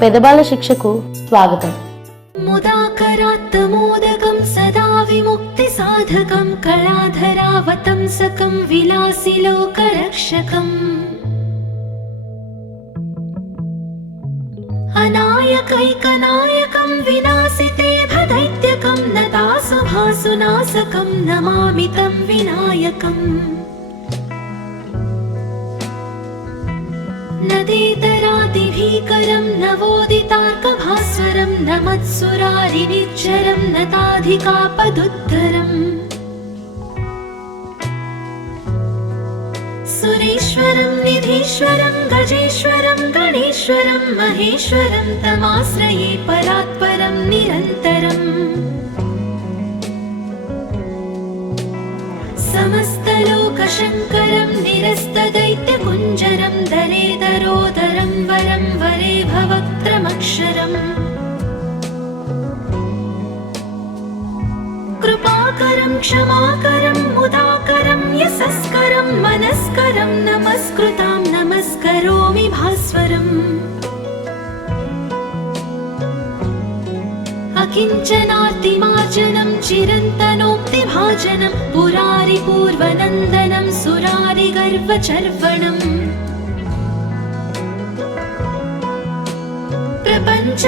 పెదబాల శిక్షకు స్వాగతం. मुदाकरात्तमोदकं सदा विमुक्तिसाधकं कलाधरावतंसकं विलासिलोकरक्षकम् अनायकैकनायकं विनाशिते भदैत्यकं नतासुभासुनाशकं नमामि तं विनायकम् नदेतरादिभीकरं नवोदितार्कभास्वरं नमत्सुरारिनिच्चरं नताधिकापदुत्तरम् सुरेश्वरं निधीश्वरं गजेश्वरं गणेश्वरं महेश्वरं तमाश्रये परात्परं निरन्तरम् समस्तलोकशङ्करं निरस्तदैत्यकुञ्जरं दरेदरोदरं वरं वरे भवक्त्रमक्षरम् कृपाकरं क्षमाकरं मुदाकरं यशस्करं मनस्करं नमस्कृतां नमस्करोमि भास्वरम् अकिञ्चनार्तिमार्जनं चिरन्तनोक्तिभाजनं पुरारिपूर्वनन्दनं सुरारिगर्वचर्वणम्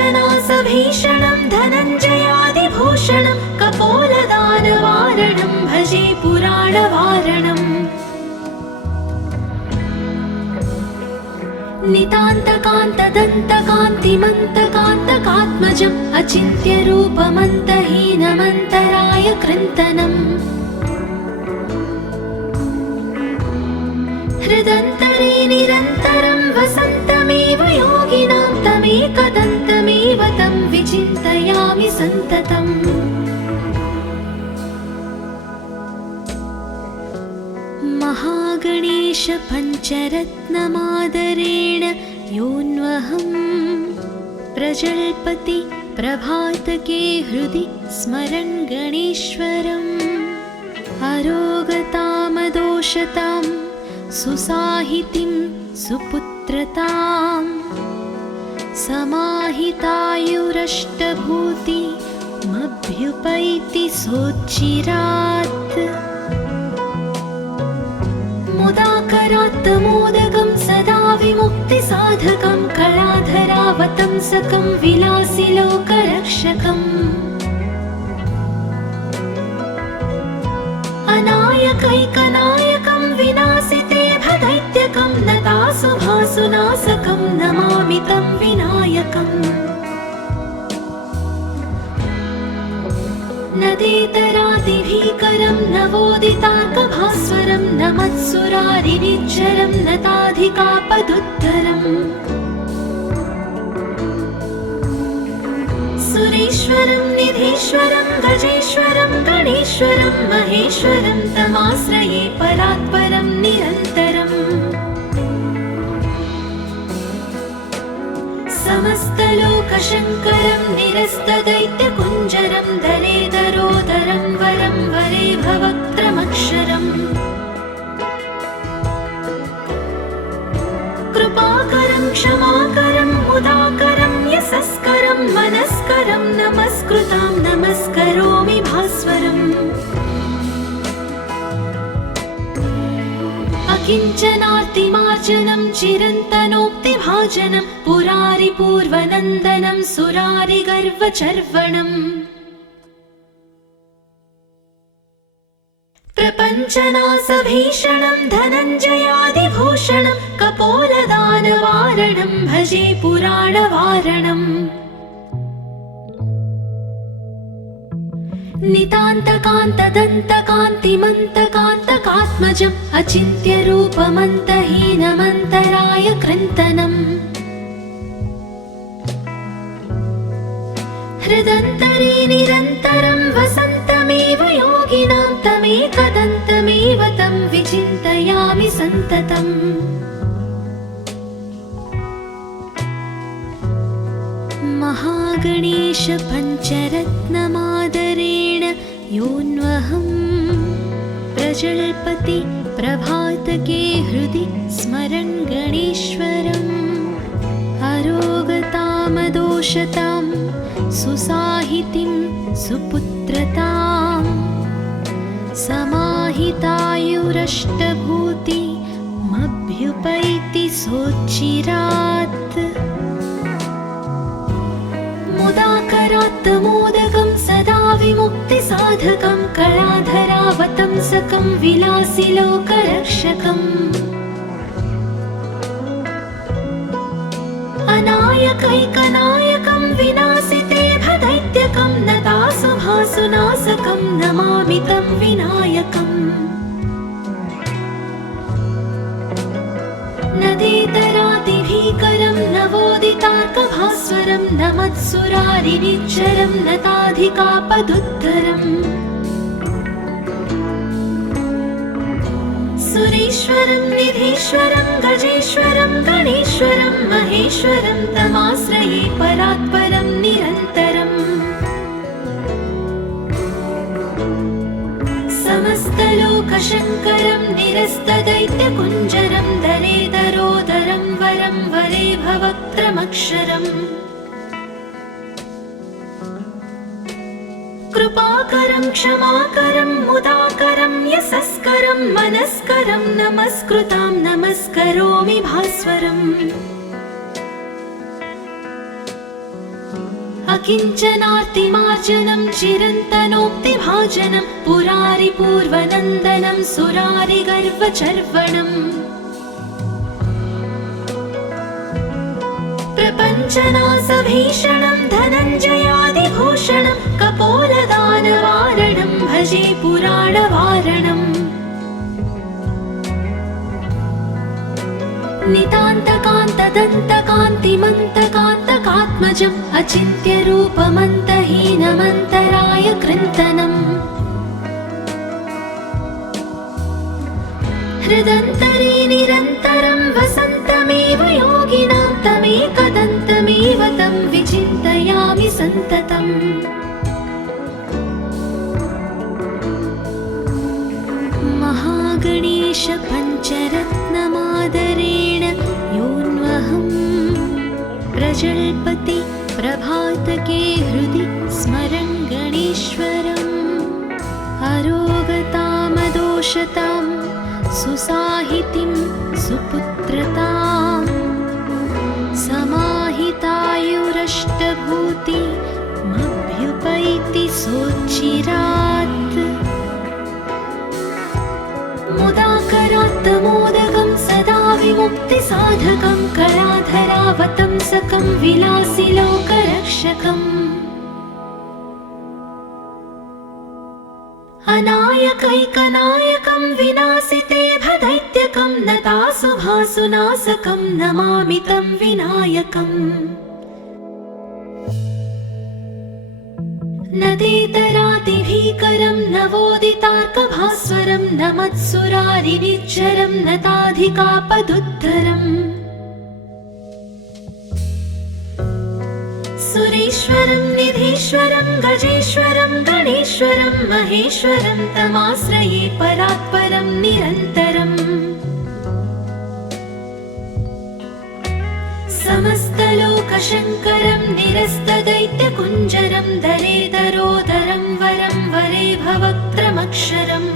प्रपञ्चनासभीषणं धनञ्जयादिभूषणं कपोलदानवारणं भजे पुराणवारणम् नितान्तकान्तदन्तकान्तिमन्तकान्तकात्मजम् अचिन्त्यरूपमन्तहीनमन्तराय कृन्तनम् हृदन्तरे निरन्तरं वसन्तमेव योगिनां तमेकदन्तमेव तं विचिन्तयामि सन्ततम् महागणेश पञ्चरत्नमादरेण योऽन्वहं प्रजल्पति प्रभातके हृदि स्मरन् गणेश्वरम् अरोगतामदोषतां सुसाहितिं सुपुत्रतां समाहितायुरष्टभूतिमभ्युपैति सोच्चिरात् मुदाकरात्तमोदकं सदा विमुक्तिसाधकं कलाधरावतंसकं विलासिलोकरक्षकम् अनायकैकनायकं विनाशिते भदैत्यकं नतासुभासुनाशकं नमामि तं विनायकम् नदेतरादिभीकरं नवोदितार्कभास्वरं नमत्सुरारिनिच्चरं नताधिकापदुत्तरम् सुरेश्वरं निधीश्वरं गजेश्वरं गणेश्वरं महेश्वरं तमाश्रये परात्परं निरन्तरम् समस्तलोकशङ्करं निरस्तदैत्यकुञ्जरं दरेदरोदरं वरं वरे भवक्त्रमक्षरम् कृपाकरं क्षमाकरं मुदाकरं यशस्करं मनस्करं नमस्कृतां नमस्करोमि भास्वरम् अकिञ्चनार्तिमार्जनं चिरन्तनोक्तिभाजनं पुरारिपूर्वनन्दनं सुरारिगर्वचर्वणम् प्रपञ्चनासभीषणं धनञ्जयादिभूषणं कपोलदानवारणं भजे पुराणवारणम् नितान्तकान्तदन्तकान्तिमन्तकान्तकात्मजम् अचिन्त्यरूपमन्तहीनमन्तराय कृन्तनम् हृदन्तरे निरन्तरं वसन्तमेव योगिनां तमेकदन्तमेव तं विचिन्तयामि सन्ततम् महागणेश पञ्चरत्नमादरेण योऽन्वहं प्रजल्पति प्रभातके हृदि स्मरन् गणेश्वरम् अरोगताम समाहितामदोषतां सुसाहितिं सुपुत्रताम् समाहितायुरष्टभूतिमभ्युपैति सोच्चिरात् मुदाकरात्तमोदकं सदा विमुक्तिसाधकं कलाधरावतंसकं विलासिलोकरक्षकम् अनायकैकनायकं विनाशिते भदैत्यकं नतासुभासुनाशकं नमामि तं विनायकम् नदेतरातिभीकरं नवोदितार्कभास्वरं नमत्सुरारिनिच्चरं नताधिकापदुद्धरम् सुरेश्वरं निधीश्वरं गजेश्वरं गणेश्वरं महेश्वरं तमाश्रये परात्परं निरन्तरम् समस्तलोकशङ्करं निरस्तदैत्यकुञ्जरं दरेदरोदरं वरं वरे भवक्त्रमक्षरम् कृपाकरं क्षमाकरं मुदाकरं यशस्करं मनस्करं नमस्कृतां नमस्करोमि भास्वरम् अकिञ्चनार्तिमार्जनं चिरन्तनोक्तिभाजनं पुरारिपूर्वनन्दनं सुरारिगर्वचर्वणम् प्रपञ्चनाशभीषणं धनञ्जयादिभूषणं कपोलदानवारणं भजे पुराणवारणम् नितान्तकान्तदन्तकान्तिमन्तकान्तकात्मजम् अचिन्त्यरूपमन्तहीनमन्तराय कृन्तनम् हृदन्तरे निरन्तरं वसन्तमेव योगिनां तमेकदन्तमेव तं विचिन्तयामि सन्ततम् महागणेश पञ्चरत्नमादरेण योऽन्वहं प्रजल्पति प्रभातके हृदि स्मरन् गणेश्वरम् अरोगतामदोषतां सुसाहितिं सुपुत्रताम् समाहितायुरष्टभूतिमभ्युपैति सोच्चिरात् मुदाकरात्तमोदकं सदा विमुक्तिसाधकं कलाधरावतंसकं विलासिलोकरक्षकम् अनायकैकनायकं विनाशिते भदैत्यकं नतासुभासुनाशकं नमामि तं विनायकम् नदेतरातिभीकरं नवोदितार्कभास्वरं नमत्सुरारिनिच्चरं नताधिकापदुद्धरम् सुरेश्वरं निधीश्वरं गजेश्वरं गणेश्वरं महेश्वरं तमाश्रये परात्परं निरन्तरम् समस्तलोकशङ्करं निरस्तदैत्यकुञ्जरं दरेदरोदरं वरं वरे भवक्त्रमक्षरम्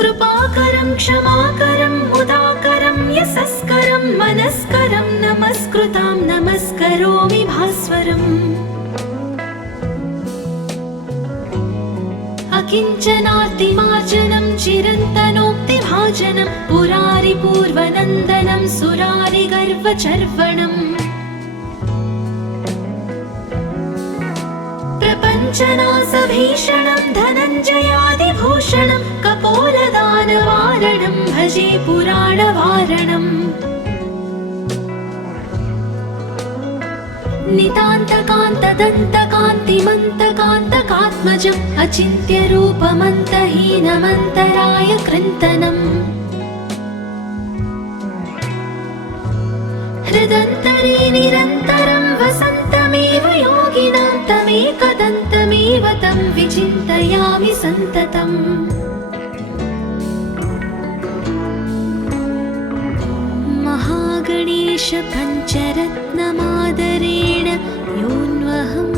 कृपाकरं क्षमाकरं मुदाकरं यशस्करं मनस्करं नमस्कृतां नमस्करोमि भास्वरम् अकिञ्चनार्तिमार्जनं चिरन्तनोक्तिभाजनं पुरारिपूर्वनन्दनं सुरारिगर्वचर्वणम् प्रपञ्चनाशभीषणं धनञ्जयादिभूषणं कपोलदानवारणं भजे पुराणवारणम् नितान्तकान्तदन्तकान्तिमन्तकान्तकात्मजम् अचिन्त्यरूपमन्तहीनमन्तराय कृन्तनम् हृदन्तरे निरन्तरं वसन्तमेव योगिनां तमेकदन्तमेव तं विचिन्तयामि सन्ततम् महागणेश पञ्चरत्नमादरेण योऽन्वहं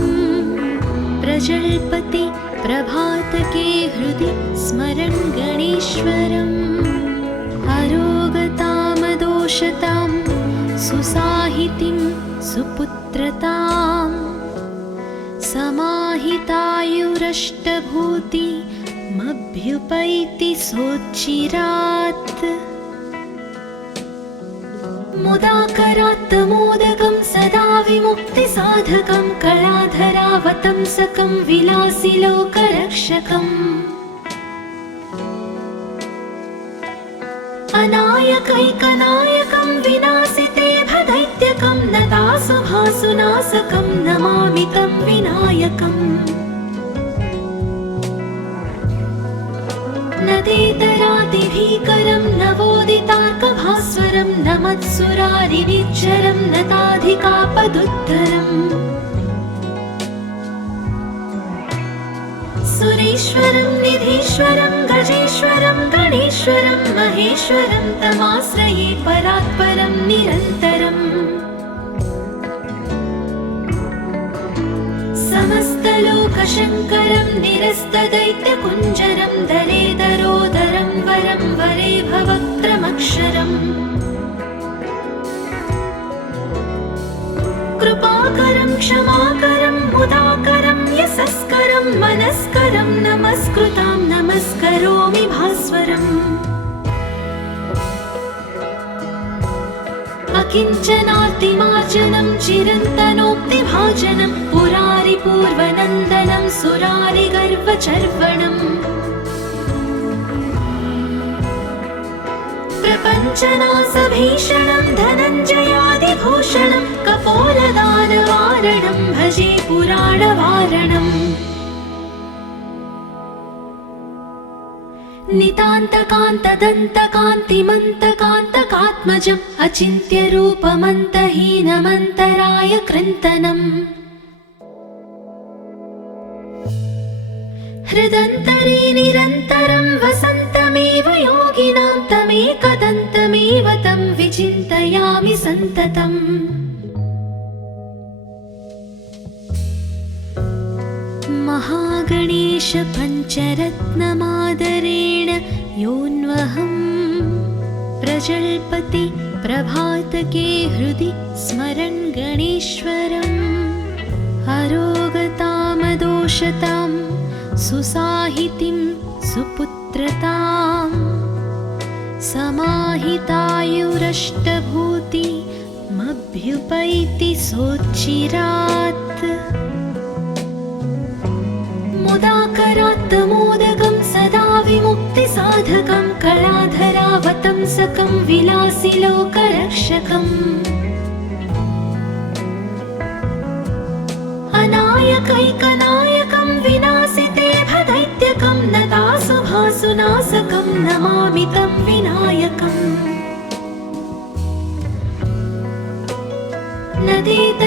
प्रजल्पति प्रभातके हृदि स्मरन् गणेश्वरम् अरोगतामदोषतां सुसाहितिं सुपुत्रताम् समाहितायुरष्टभूतिमभ्युपैति सोच्चिरात् मुदाकरात्तमोदकं सदा विमुक्तिसाधकं कलाधरावतंसकं विलासिलोकरक्षकम् अनायकैकनायकं विनाशिते भदैत्यकं नतासुभासुनाशकं नमामि तं विनायकम् नदेतरातिभीकरं नवोदितार्कभास्वरं नमत्सुरारिनिच्चरं नताधिकापदुत्तरम् सुरेश्वरं निधीश्वरं गजेश्वरं गणेश्वरं महेश्वरं तमाश्रये परात्परं निरन्तरम् समस्तलोकशङ्करं निरस्तदैत्यकुञ्जरं दरेदरोदरं वरं वरे भवक्त्रमक्षरम् कृपाकरं क्षमाकरं मुदाकरं यशस्करं मनस्करं नमस्कृतां नमस्करोमि भास्वरम् अकिञ्चनार्तिमार्जनं चिरन्तनोक्तिभाजनं पुरारिपूर्वनन्दनं सुरारिगर्वचर्वणम् प्रपञ्चनाशभीषणं धनञ्जयादिभूषणं कपोलदानवारणं भजे पुराणवारणम् नितान्तकान्तदन्तकान्तिमन्तकान्तकात्मजम् अचिन्त्यरूपमन्तहीनमन्तराय कृन्तनम् हृदन्तरे निरन्तरं वसन्तमेव योगिनां तमेकदन्तमेव तं विचिन्तयामि सन्ततम् महागणेश पञ्चरत्नमादरेण योऽन्वहं प्रजल्पति प्रभातके हृदि स्मरन् गणेश्वरम् अरोगतामदोषतां सुसाहितिं सुपुत्रताम् समाहितायुरष्टभूतिमभ्युपैति सोच्चिरात् मुदाकरात्तमोदकं सदा विमुक्तिसाधकं कलाधरावतंसकं विलासिलोकरक्षकम् अनायकैकनायकं विनाशिते भदैत्यकं नतासुभासुनाशकं नमामि तं विनायकम्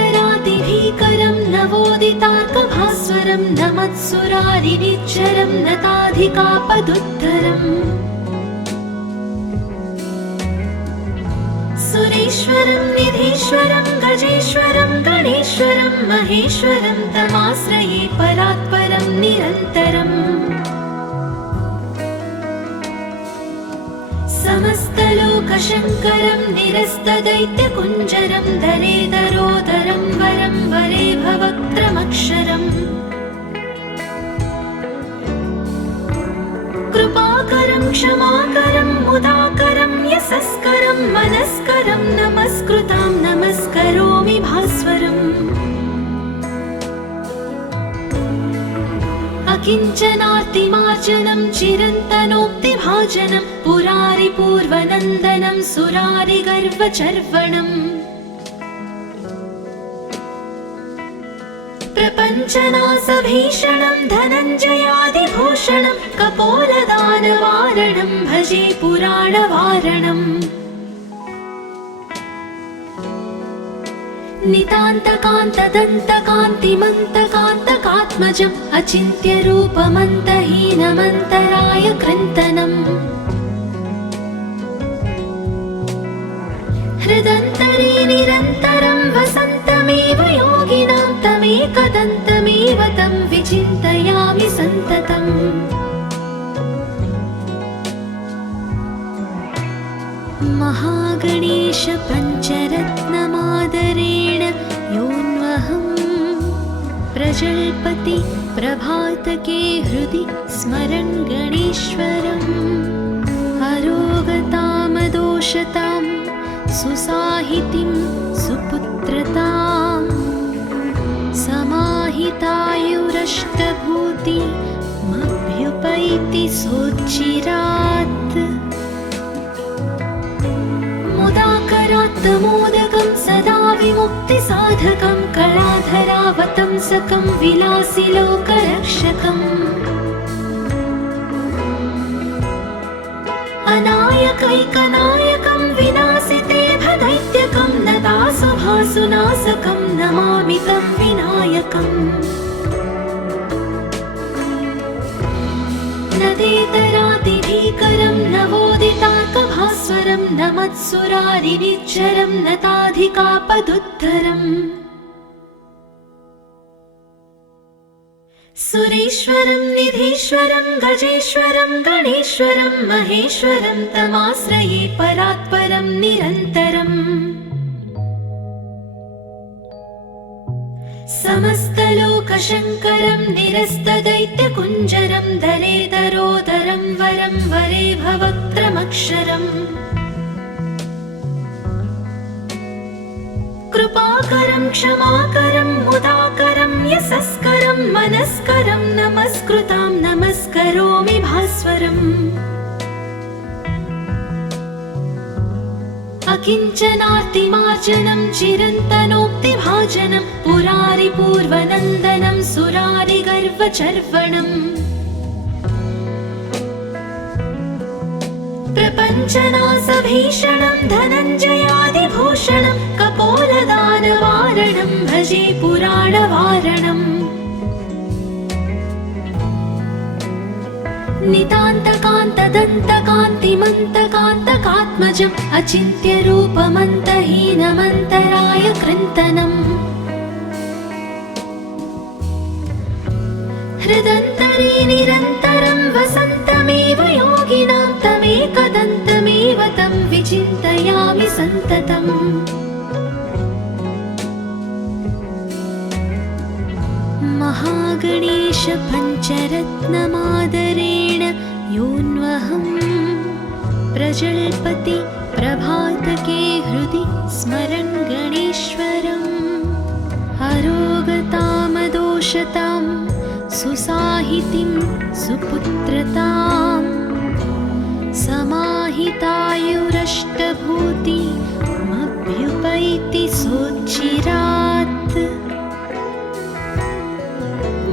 नदेतरातिभीकरं नवोदितार्कभास्वरं नमत्सुरारिनिच्चरं नताधिकापदुत्तरम् सुरेश्वरं निधीश्वरं गजेश्वरं गणेश्वरं महेश्वरं तमाश्रये परात्परं निरन्तरम् समस्तलोकशङ्करं निरस्तदैत्यकुञ्जरं दरेदरोदरं वरं वरे भवक्त्रमक्षरम् कृपाकरं क्षमाकरं मुदाकरं यशस्करं मनस्करं नमस्कृतां नमस्करोमि भास्वरम् अकिञ्चनार्तिमार्जनं चिरन्तनोक्तिभाजनं पुरारिपूर्वनन्दनं सुरारिगर्वचर्वणम् प्रपञ्चनाशभीषणं धनञ्जयादिभूषणं कपोलदानवारणं भजे पुराणवारणम् नितान्तकान्तदन्तकान्तिमन्तकान्तकात्मजम् अचिन्त्यरूपमन्तहीनमन्तराय कृन्तनम् हृदन्त सन्ततमेव योगिनां तमेकदन्तमेव तं विचिन्तयामि सन्ततम्। महागणेश पञ्चरत्नमादरेण योऽन्वहं प्रजल्पति प्रभातके हृदि स्मरन् गणेश्वरम्। अरोगतामदोषतां सुसाहितिं सुपुत्रतां समाहितायुरष्टभूतिमभ्युपैति सोच्चिरात्। मुदाकरात्तमोदकं सदा विमुक्तिसाधकं कलाधरावतंसकं विलासिलोकरक्षकम्। अनायकैकनायकं विनाशिते भदैत्यकं नतासुभासुनाशकं नमामि तं विनायकम्। नदेतरातिभीकरं नवोदितार्कभास्वरं नमत्सुरारिनिच्चरं नताधिकापदुद्धरम्। सुरेश्वरं निधीश्वरं गजेश्वरं गणेश्वरं महेश्वरं तमाश्रये परात्परं निरन्तरम्। समस्तलोकशङ्करं निरस्तदैत्यकुञ्जरं दरेदरोदरं वरं वरे भवक्त्रमक्षरम्। कृपाकरं क्षमाकरं मुदाकरं यशस्करं मनस्करं नमस्कृतां नमस्करोमि भास्वरम्। अकिञ्चनार्तिमार्जनं चिरन्तनोक्तिभाजनं पुरारिपूर्वनन्दनं सुरारिगर्वचर्वणम्। प्रपञ्चनाशभीषणं धनञ्जयादिभूषणं कपोलदानवारणं भजे पुराणवारणम्। नितान्तकान्तदन्तकान्तिमन्तकान्तकात्मजम् अचिन्त्यरूपमन्तहीनमन्तराय कृन्तनम्। हृदन्तरे निरन्तरं वसन्तमेव योगिनां तमेकदन्तमेव तं विचिन्तयामि सन्ततम्। महागणेश पञ्चरत्नमादरेण योऽन्वहं प्रजल्पति प्रभातके हृदि स्मरन् गणेश्वरम्। अरोगतामदोषतां सुसाहितिं सुपुत्रतां समाहितायुरष्टभूतिमभ्युपैति सोच्चिरात्।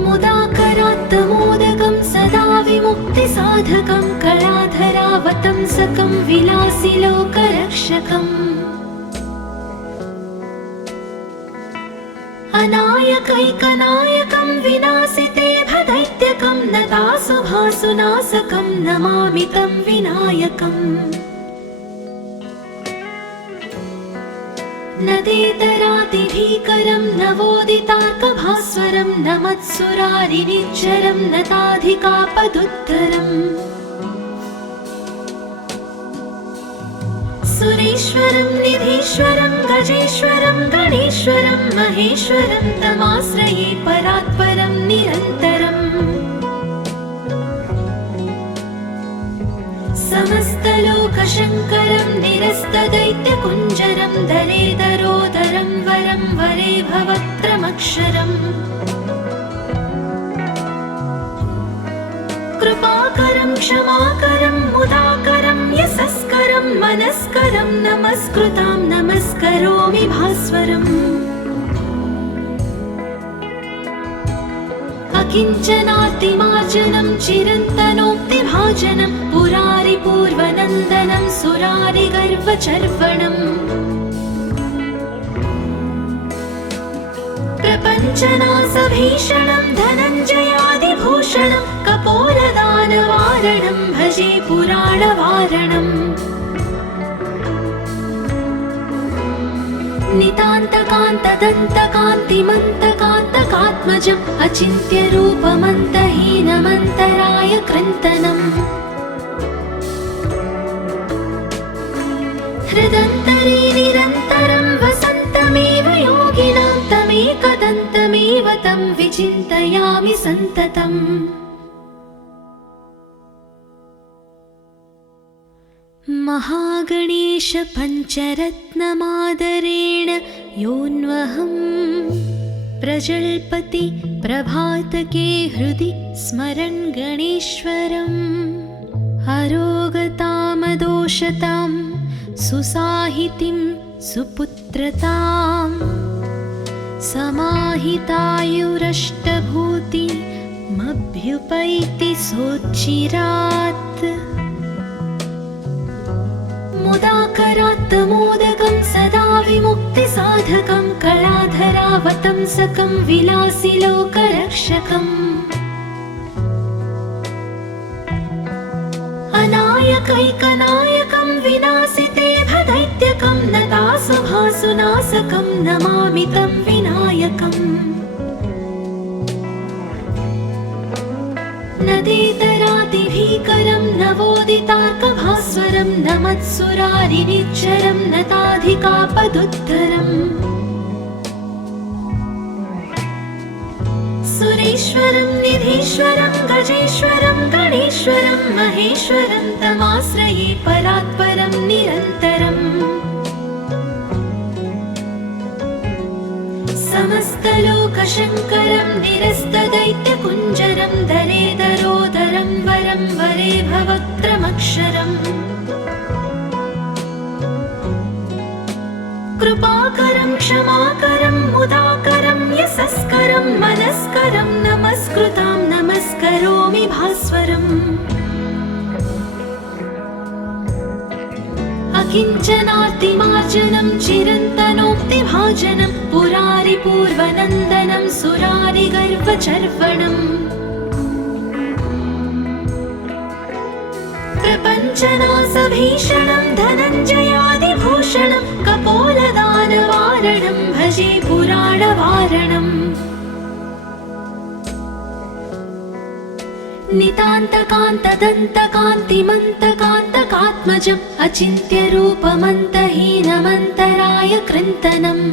मुदाकरात्तमोदकं सदा विमुक्तिसाधकं कलाधरावतंसकं विलासिलोकरक्षकम्। अनायकैकनायकं विनाशिते भदैत्यकं नतासुभासुनाशकं नमामि तं विनायकम्। नदेतरातिभीकरं नवोदितार्कभास्वरं नमत्सुरारिनिच्चरं नताधिकापदुद्धरम्। सुरेश्वरं निधीश्वरं गजेश्वरं गणेश्वरं महेश्वरं तमाश्रये परात्परं निरन्तरम्। समस्तलोकशङ्करं निरस्तदैत्यकुञ्जरं दरेदरोदरं वरं वरे भवक्त्रमक्षरम्। कृपाकरं क्षमाकरं मुदाकरं यशस्करं मनस्करं नमस्कृतां नमस्करोमि भास्वरम्। अकिञ्चनार्तिमार्जनं चिरन्तनोक्तिभाजनं पुरारिपूर्वनन्दनं सुरारिगर्वचर्वणम्। प्रपञ्चनाशभीषणं धनञ्जयादिभूषणं कपोलदानवारणं भजे पुराणवारणम्। नितान्तकान्तदन्तकान्तिमन्तकान्तकात्मजम् अचिन्त्यरूपमन्तहीनमन्तराय कृन्तनम् हृदन्तरे निरन्तरं वसन्तमेव योगिनां तमेकदन्तमेव तं विचिन्तयामि सन्ततम् महागणेश पञ्चरत्नमादरेण योऽन्वहं प्रजल्पति प्रभातके हृदि स्मरन् गणेश्वरम् अरोगतामदोषतां सुसाहितिं सुपुत्रतां समाहितायुरष्टभूतिमभ्युपैति सोच्चिरात् मुदाकरात्तमोदकं सदा विमुक्तिसाधकं कलाधरावतंसकं विलासिलोकरक्षकम् अनायकैकनायकं विनाशिते भदैत्यकं नतासुभासुनाशकं नमामि तं विनायकम् नदेतरातिभीकरं नवोदितार्कभास्वरं नमत्सुरारिनिच्चरं नताधिकापदुत्तरम् सुरेश्वरं निधीश्वरं गजेश्वरं गणेश्वरं महेश्वरं तमाश्रये परात्परं निरन्तरम् समस्तलोकशङ्करं निरस्तदैत्यकुञ्जरं दरेदरोदरं वरं वरे भवक्त्रमक्षरम् कृपाकरं क्षमाकरं मुदाकरं यशस्करं मनस्करं नमस्कृतां नमस्करोमि भास्वरम् अकिञ्चनार्तिमार्जनं चिरन्तनोक्तिभाजनं पुरारिपूर्वनन्दनं सुरारिगर्वचर्वणम् प्रपञ्चनाशभीषणं धनञ्जयादिभूषणं कपोलदानवारणं भजे पुराणवारणम् नितान्तकान्तदन्तकान्तिमन्तकान्तकात्मजम् अचिन्त्यरूपमन्तहीनमन्तराय कृन्तनम्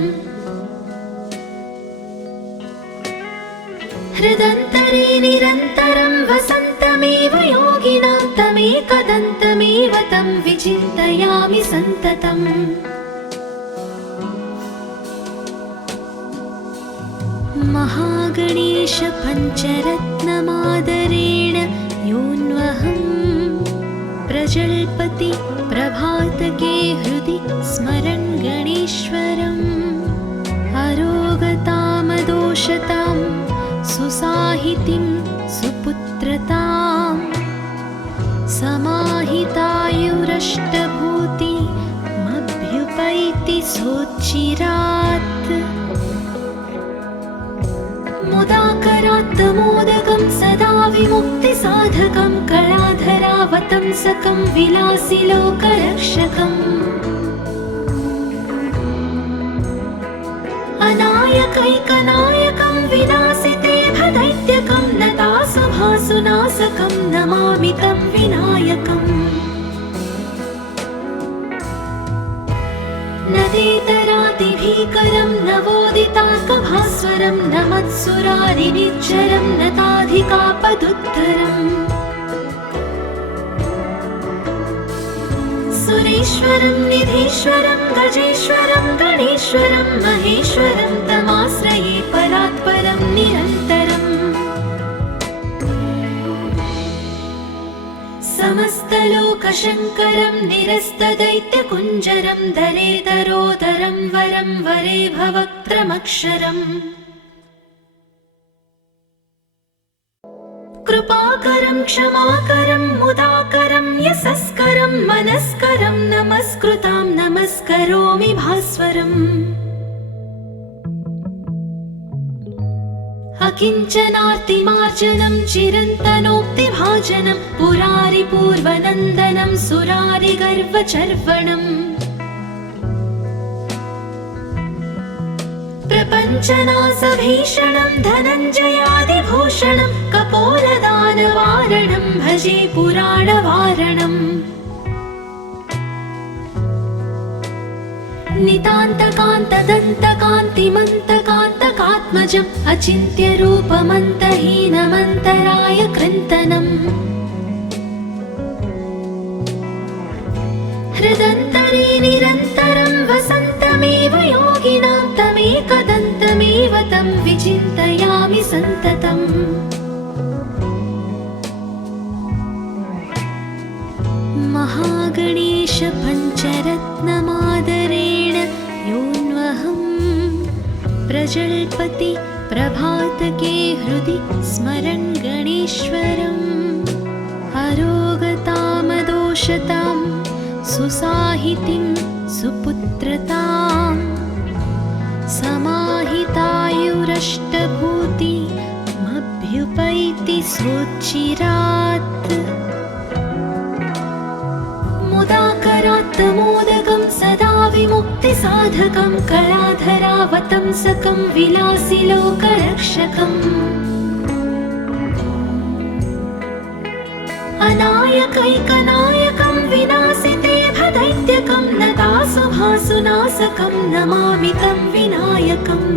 हृदन्तरे निरन्तरं वसन्तमेव योगिनां तमेकदन्तमेव तं विचिन्तयामि सन्ततम् महागणेश पञ्चरत्नमादरेण योऽन्वहं प्रजल्पति प्रभातके हृदि स्मरन् गणेश्वरम् अरोगतामदोषतां सुसाहितिं सुपुत्रतां समाहितायुरष्टभूतिमभ्युपैति सोच्चिरात् मुदाकरात्तमोदकं सदा विमुक्तिसाधकं कलाधरावतंसकं विलासिलोकरक्षकम् अनायकैकनायकं विनाशिते भदैत्यकं नतासुभासुनाशकं नमामि तं विनायकम् नदेतरातिभीकरं नवोदितार्कभास्वरं नमत्सुरारिनिच्चरं नताधिकापदुत्तरम् सुरेश्वरं निधीश्वरं गजेश्वरं गणेश्वरं महेश्वरं तमाश्रये परात्परं निरन्तरम् समस्तलोकशङ्करं निरस्तदैत्यकुञ्जरं दरेदरोदरं वरं वरे भवक्त्रमक्षरम् कृपाकरं क्षमाकरं मुदाकरं यशस्करं मनस्करं नमस्कृतां नमस्करोमि भास्वरम् अकिञ्चनार्तिमार्जनं चिरन्तनोक्तिभाजनं पुरारिपूर्वनन्दनं सुरारिगर्वचर्वणम् प्रपञ्चनासभीषणं धनञ्जयादिभूषणं कपोलदानवारणं भजे पुराणवारणम् नितान्तकान्तदन्तकान्तिमन्तकान्तकात्मजम् अचिन्त्यरूपमन्तहीनमन्तराय कृन्तनम् हृदन्तरे निरन्तरं वसन्तमेव योगिनां तमेकदन्तमेव तं विचिन्तयामि सन्ततम् महागणेश पञ्चरत्नमादरेण योऽन्वहं प्रजल्पति प्रभातके हृदि स्मरन् गणेश्वरम् अरोगतामदोषतां सुसाहितिं सुपुत्रतां समाहितायुरष्टभूतिमभ्युपैति सोच्चिरात् मुदाकरात्तमोदकं सदा विमुक्तिसाधकं कलाधरावतंसकं विलासिलोकरक्षकम् अनायकैकनायकं विनाशिते भदैत्यकं नतासुभासुनाशकं नमामि तं विनायकम्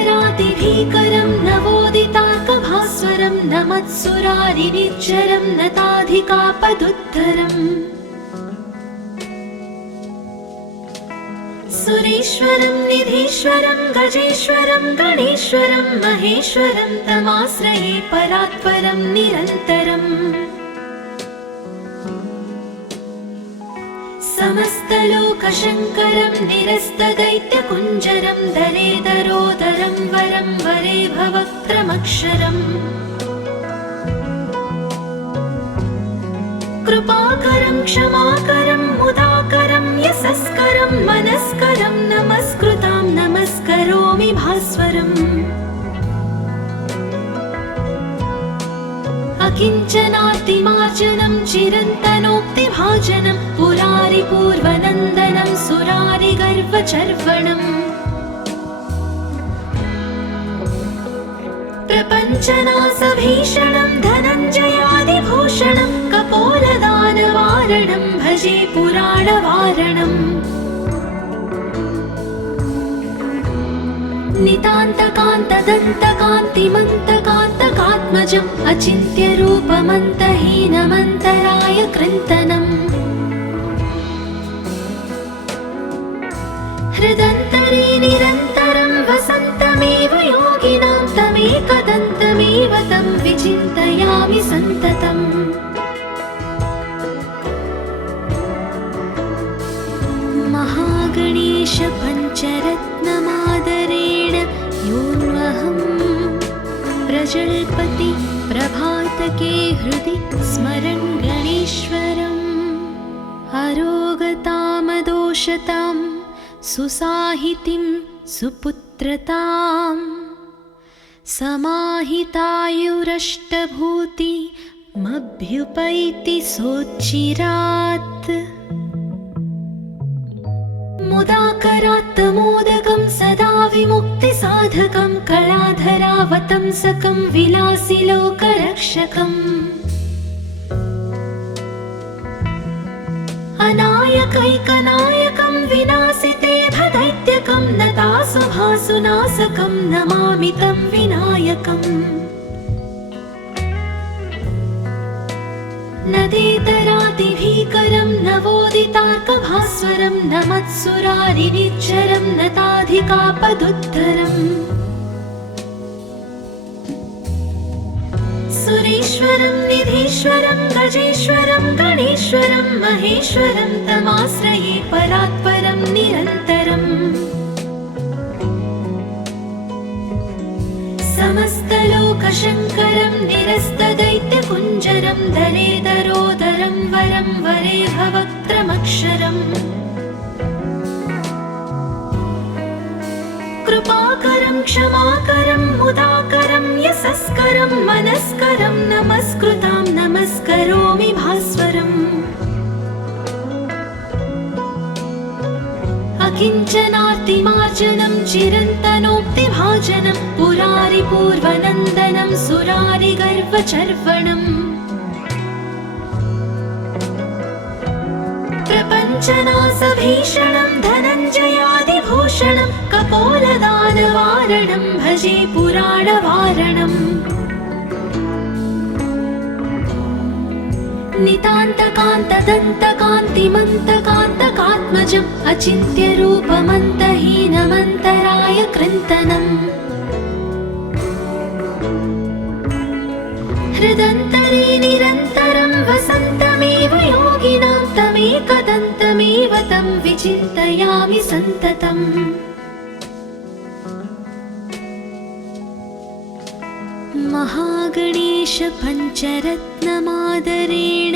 नदेतरातिभीकरं नवोदितार्कभास्वरं नमत्सुरारिनिच्चरं नताधिकापदुद्धरम् सुरेश्वरं निधीश्वरं गजेश्वरं गणेश्वरं महेश्वरं तमाश्रये परात्परं निरन्तरम् समस्तलोकशङ्करं निरस्तदैत्यकुञ्जरं दरेदरोदरं वरं वरे भवक्त्रमक्षरम् कृपाकरं क्षमाकरं मुदाकरं यशस्करं मनस्करं नमस्कृतां नमस्करोमि भास्वरम् अकिञ्चनातिमार्जनं चिरन्तनोक्तिभाजनं पुरारिपूर्वनन्दनं सुरारिगर्वचर्वणम् प्रपञ्चनासभीषणं धनञ्जयादिभूषणं कपोलदानवारणं भजे पुराणवारणम् नितान्तकान्तदन्तकान्तिमन्तकान्तकात्मजम् अचिन्त्यरूपमन्तहीनमन्तराय कृन्तनम् हृदन्तरे निरन्तरं वसन्तमेव योगिनां तमेकदन्तमेव तं विचिन्तयामि सन्ततम् महागणेश पञ्चरत्नमादरेण योऽन्वहं प्रजल्पति प्रभातके हृदि स्मरन् गणेश्वरम् अरोगतामदोषतां सुसाहितिं सुपुत्रतां समाहितायुरष्टभूतिमभ्युपैति सोच्चिरात् मुदाकरात्तमोदकं सदा विमुक्तिसाधकं कलाधरावतंसकं विलासिलोकरक्षकम् अनायकैकनायकं विनाशिते भदैत्यकं नतासुभासुनाशकं नमामि तं विनायकम् नदेतरातिभीकरं नवोदितार्कभास्वरं नमत्सुरारिनिच्चरं नताधिकापदुद्धरम् सुरेश्वरं निधीश्वरं गजेश्वरं गणेश्वरं महेश्वरं तमाश्रये परात्परं निरन्तरम् समस्तलोकशङ्करं निरस्तदैत्यकुञ्जरं दरेदरोदरं वरं वरे भवक्त्रमक्षरम् कृपाकरं क्षमाकरं मुदाकरं यशस्करं मनस्करं नमस्कृतां नमस्करोमि भास्वरम् प्रपञ्चनार्तिमार्जनं चिरन्तनोक्तिभाजनं पुरारिपूर्वनन्दनं सुरारिगर्वचर्वणम् प्रपञ्चनासभीषणं धनञ्जयादिभूषणं कपोलदानवारणं भजे पुराणवारणम् नितान्तकान्तदन्तकान्तिमन्तकान्तकात्मजम् अचिन्त्यरूपमन्तहीनमन्तराय कृन्तनम् हृदन्तरे निरन्तरं वसन्तमेव योगिनां तमेकदन्तमेव तं विचिन्तयामि सन्ततम् महागणेश पञ्चरत्नमादरेण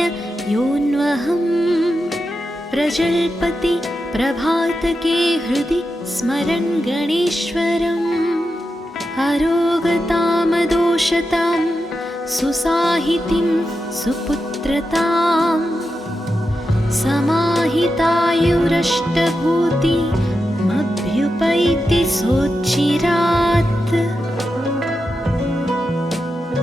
योऽन्वहं प्रजल्पति प्रभातके हृदि स्मरन् गणेश्वरम् अरोगतामदोषतां सुसाहितिं सुपुत्रतां समाहितायुरष्टभूतिमभ्युपैति सोच्चिरात्